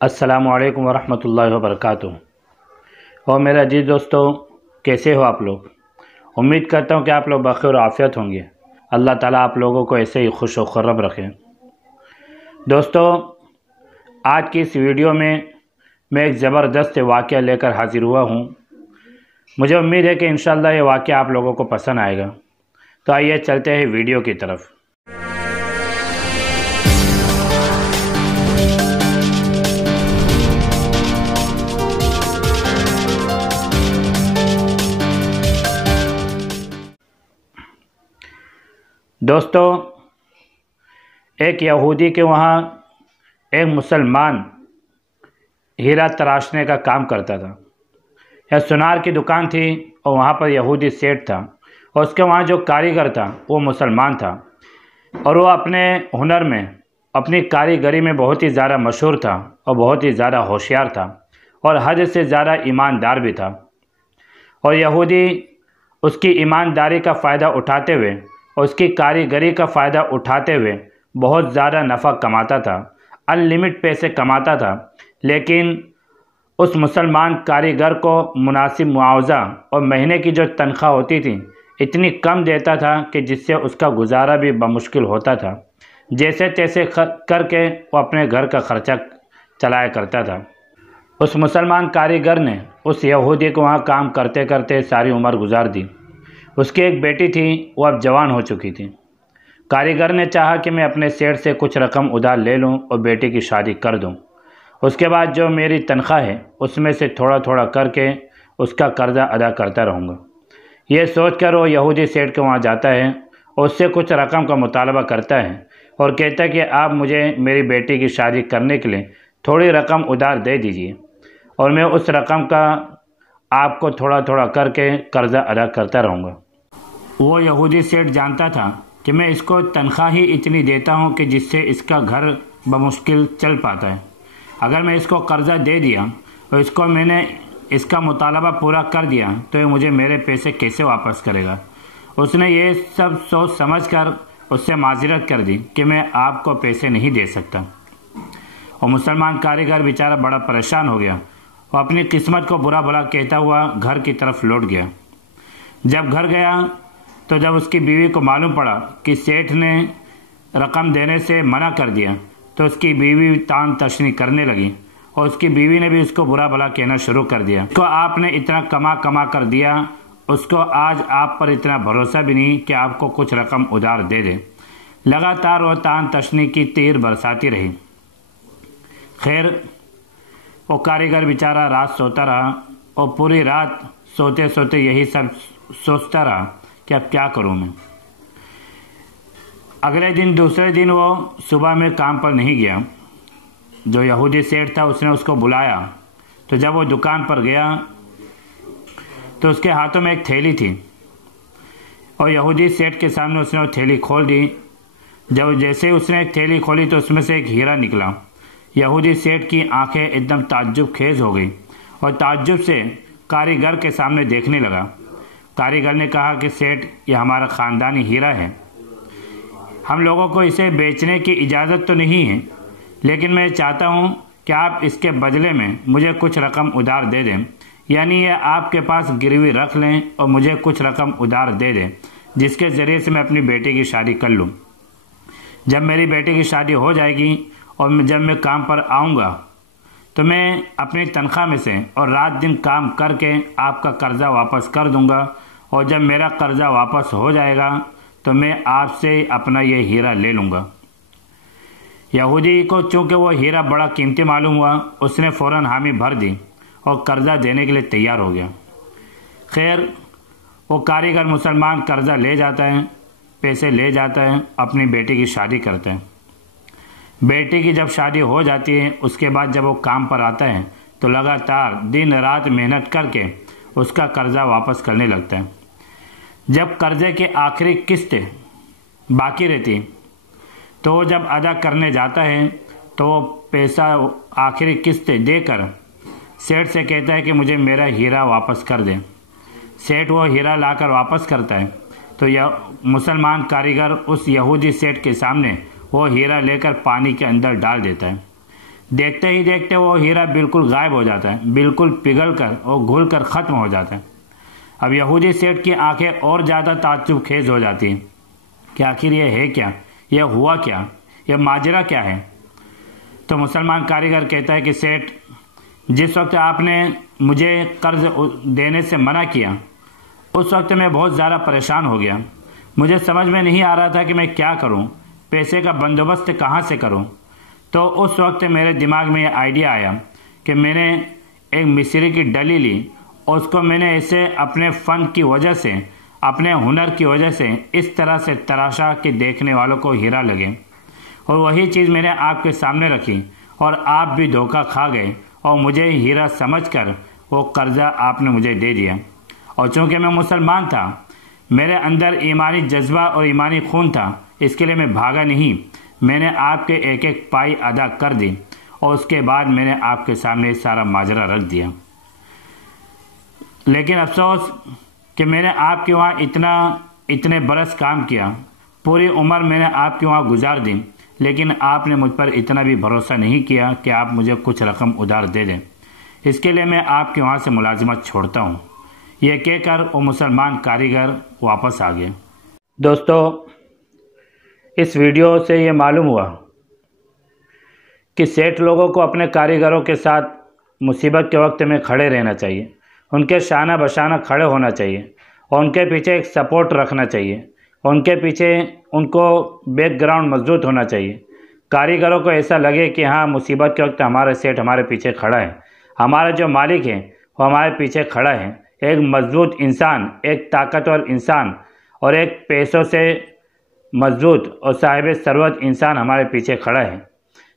अस्सलामुअलैकुम वरहमतुल्लाहि वबरकातुहू। और मेरे अजीज़ दोस्तों, कैसे हो आप लोग। उम्मीद करता हूँ कि आप लोग बख़ैर और आफ़ियत होंगे। अल्लाह ताला आप लोगों को ऐसे ही खुश व खुर्रम रखें। दोस्तों, आज की इस वीडियो में मैं एक ज़बरदस्त वाक़या लेकर हाज़िर हुआ हूँ। मुझे उम्मीद है कि इंशाअल्लाह ये वाक़या आप लोगों को पसंद आएगा। तो आइए चलते हैं वीडियो की तरफ। दोस्तों, एक यहूदी के वहाँ एक मुसलमान हीरा तराशने का काम करता था। यह सुनार की दुकान थी और वहाँ पर यहूदी सेठ था और उसके वहाँ जो कारीगर था वो मुसलमान था और वो अपने हुनर में, अपनी कारीगरी में बहुत ही ज़्यादा मशहूर था और बहुत ही ज़्यादा होशियार था और हद से ज़्यादा ईमानदार भी था। और यहूदी उसकी ईमानदारी का फ़ायदा उठाते हुए और उसकी कारीगरी का फ़ायदा उठाते हुए बहुत ज़्यादा नफ़ा कमाता था, अनलिमिट पैसे कमाता था। लेकिन उस मुसलमान कारीगर को मुनासिब मुआवज़ा और महीने की जो तनख्वाह होती थी इतनी कम देता था कि जिससे उसका गुजारा भी बमुश्किल होता था। जैसे तैसे करके वो अपने घर का ख़र्चा चलाया करता था। उस मुसलमान कारीगर ने उस यहूदी को वहाँ काम करते करते सारी उम्र गुजार दी। उसकी एक बेटी थी, वो अब जवान हो चुकी थी। कारीगर ने चाहा कि मैं अपने सेठ से कुछ रकम उधार ले लूं और बेटी की शादी कर दूं। उसके बाद जो मेरी तनख्वाह है उसमें से थोड़ा थोड़ा करके उसका कर्ज़ा अदा करता रहूँगा। ये सोचकर वो यहूदी सेठ के वहाँ जाता है और उससे कुछ रकम का मुतालबा करता है और कहता है कि आप मुझे मेरी बेटी की शादी करने के लिए थोड़ी रकम उधार दे दीजिए और मैं उस रकम का आपको थोड़ा थोड़ा करके कर्ज़ा अदा करता रहूँगा। वो यहूदी सेठ जानता था कि मैं इसको तनख्वाह ही इतनी देता हूँ कि जिससे इसका घर बमुश्किल चल पाता है। अगर मैं इसको कर्ज़ा दे दिया और इसको मैंने इसका मुतालबा पूरा कर दिया तो ये मुझे मेरे पैसे कैसे वापस करेगा। उसने ये सब सोच समझकर उससे माज़रत कर दी कि मैं आपको पैसे नहीं दे सकता। और मुसलमान कारीगर बेचारा बड़ा परेशान हो गया और अपनी किस्मत को बुरा भला कहता हुआ घर की तरफ लौट गया। जब घर गया तो जब उसकी बीवी को मालूम पड़ा कि सेठ ने रकम देने से मना कर दिया तो उसकी बीवी तान तशनी करने लगी और उसकी बीवी ने भी उसको बुरा भला कहना शुरू कर दिया। उसको आपने इतना कमा कर दिया, उसको आज आप पर इतना भरोसा भी नहीं कि आपको कुछ रकम उधार दे दे। लगातार वो तान तशनी की तीर बरसाती रही। खैर, वो कारीगर बेचारा रात सोता रहा और पूरी रात सोते सोते यही सब सोचता रहा कि अब क्या करूं मैं। अगले दिन, दूसरे दिन वो सुबह में काम पर नहीं गया। जो यहूदी सेठ था उसने उसको बुलाया तो जब वो दुकान पर गया तो उसके हाथों में एक थैली थी और यहूदी सेठ के सामने उसने वो थैली खोल दी। जब जैसे ही उसने एक थैली खोली तो उसमें से एक हीरा निकला। यहूदी सेठ की आंखें एकदम ताज्जुब खेज हो गई और ताज्जुब से कारीगर के सामने देखने लगा। कारीगर ने कहा कि सेठ, ये हमारा ख़ानदानी हीरा है, हम लोगों को इसे बेचने की इजाज़त तो नहीं है, लेकिन मैं चाहता हूँ कि आप इसके बदले में मुझे कुछ रकम उधार दे दें, यानी ये आपके पास गिरवी रख लें और मुझे कुछ रकम उधार दे दें जिसके ज़रिए से मैं अपनी बेटी की शादी कर लूँ। जब मेरी बेटी की शादी हो जाएगी और जब मैं काम पर आऊँगा तो मैं अपनी तनख्वाह में से और रात दिन काम करके आपका कर्ज़ा वापस कर दूँगा और जब मेरा कर्ज़ा वापस हो जाएगा तो मैं आपसे अपना ये हीरा ले लूँगा। यहूदी को चूँकि वो हीरा बड़ा कीमती मालूम हुआ, उसने फ़ौरन हामी भर दी और कर्ज़ा देने के लिए तैयार हो गया। खैर, वो कारीगर मुसलमान कर्ज़ा ले जाता है, पैसे ले जाता है, अपनी बेटी की शादी करता है। बेटी की जब शादी हो जाती है उसके बाद जब वो काम पर आता है तो लगातार दिन रात मेहनत करके उसका कर्ज़ा वापस करने लगता है। जब कर्ज़े की आखिरी किस्त बाकी रहती तो वो जब अदा करने जाता है तो वो पैसा आखिरी किस्त देकर सेठ से कहता है कि मुझे मेरा हीरा वापस कर दें। सेठ वो हीरा लाकर वापस करता है तो यह मुसलमान कारीगर उस यहूदी सेठ के सामने वो हीरा लेकर पानी के अंदर डाल देता है। देखते ही देखते वो हीरा बिल्कुल गायब हो जाता है, बिल्कुल पिघल कर और घुल कर ख़त्म हो जाता है। अब यहूदी सेठ की आंखें और ज़्यादा ताज्जुब खेज हो जाती हैं कि आखिर ये है क्या, यह हुआ क्या, यह माजरा क्या है। तो मुसलमान कारीगर कहता है कि सेठ, जिस वक्त आपने मुझे कर्ज देने से मना किया उस वक्त मैं बहुत ज़्यादा परेशान हो गया। मुझे समझ में नहीं आ रहा था कि मैं क्या करूं, पैसे का बंदोबस्त कहाँ से करूं। तो उस वक्त मेरे दिमाग में ये आइडिया आया कि मैंने एक मिस्री की डली ली और उसको मैंने ऐसे अपने फ़न की वजह से, अपने हुनर की वजह से इस तरह से तराशा कि देखने वालों को हीरा लगे। और वही चीज़ मैंने आपके सामने रखी और आप भी धोखा खा गए और मुझे हीरा समझकर वो कर्जा आपने मुझे दे दिया। और चूँकि मैं मुसलमान था, मेरे अंदर ईमानी जज्बा और ईमानी खून था, इसके लिए मैं भागा नहीं। मैंने आपके एक एक पाई अदा कर दी और उसके बाद मैंने आपके सामने सारा माजरा रख दिया। लेकिन अफसोस कि मैंने आपके वहाँ इतने बरस काम किया, पूरी उम्र मैंने आपके वहाँ गुजार दी, लेकिन आपने मुझ पर इतना भी भरोसा नहीं किया कि आप मुझे कुछ रकम उधार दे दें। इसके लिए मैं आपके वहाँ से मुलाजिमत छोड़ता हूँ। यह कहकर वो मुसलमान कारीगर वापस आ गए। दोस्तों, इस वीडियो से ये मालूम हुआ कि सेठ लोगों को अपने कारीगरों के साथ मुसीबत के वक्त में खड़े रहना चाहिए, उनके शाना बशाना खड़े होना चाहिए और उनके पीछे एक सपोर्ट रखना चाहिए, उनके पीछे उनको बैकग्राउंड मजबूत होना चाहिए। कारीगरों को ऐसा लगे कि हाँ, मुसीबत के वक्त हमारा सेठ हमारे पीछे खड़ा है, हमारा जो मालिक है वो हमारे पीछे खड़ा है। एक मजबूत इंसान, एक ताकतवर इंसान और एक पैसों से मजबूत और साहिब सरवत इंसान हमारे पीछे खड़ा है।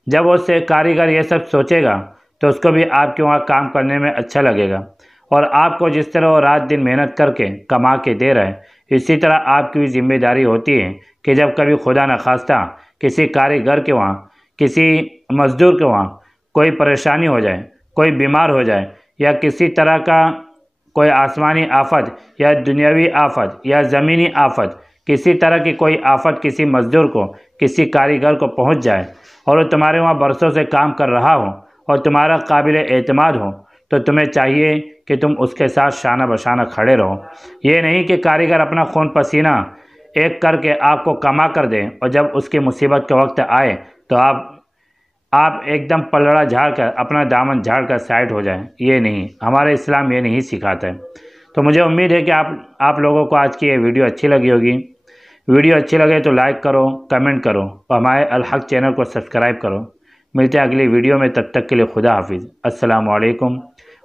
जब वो से कारीगर ये सब सोचेगा तो उसको भी आपके वहाँ काम करने में अच्छा लगेगा और आपको जिस तरह वो रात दिन मेहनत करके कमा के दे रहा है, इसी तरह आपकी भी जिम्मेदारी होती है कि जब कभी खुदा न खास्ता किसी कारीगर के वहाँ, किसी मज़दूर के वहाँ कोई परेशानी हो जाए, कोई बीमार हो जाए या किसी तरह का कोई आसमानी आफत या दुनियावी आफत या ज़मीनी आफत, किसी तरह की कोई आफत किसी मज़दूर को, किसी कारीगर को पहुंच जाए और वो तुम्हारे वहाँ बरसों से काम कर रहा हो और तुम्हारा काबिल एतमाद हो, तो तुम्हें चाहिए कि तुम उसके साथ शाना बशाना खड़े रहो। ये नहीं कि कारीगर अपना खून पसीना एक करके आपको कमा कर दें और जब उसकी मुसीबत का वक्त आए तो आप एकदम पलड़ा झाड़ कर, अपना दामन झाड़ कर साइड हो जाएं। ये नहीं, हमारा इस्लाम ये नहीं सिखाता है। तो मुझे उम्मीद है कि आप लोगों को आज की ये वीडियो अच्छी लगी होगी। वीडियो अच्छी लगे तो लाइक करो, कमेंट करो और हमारे अल हक चैनल को सब्सक्राइब करो। मिलते हैं अगली वीडियो में, तब तक के लिए खुदा हाफिज़। अस्सलामु अलैकुम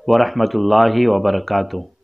व रहमतुल्लाहि व बरकातुहू।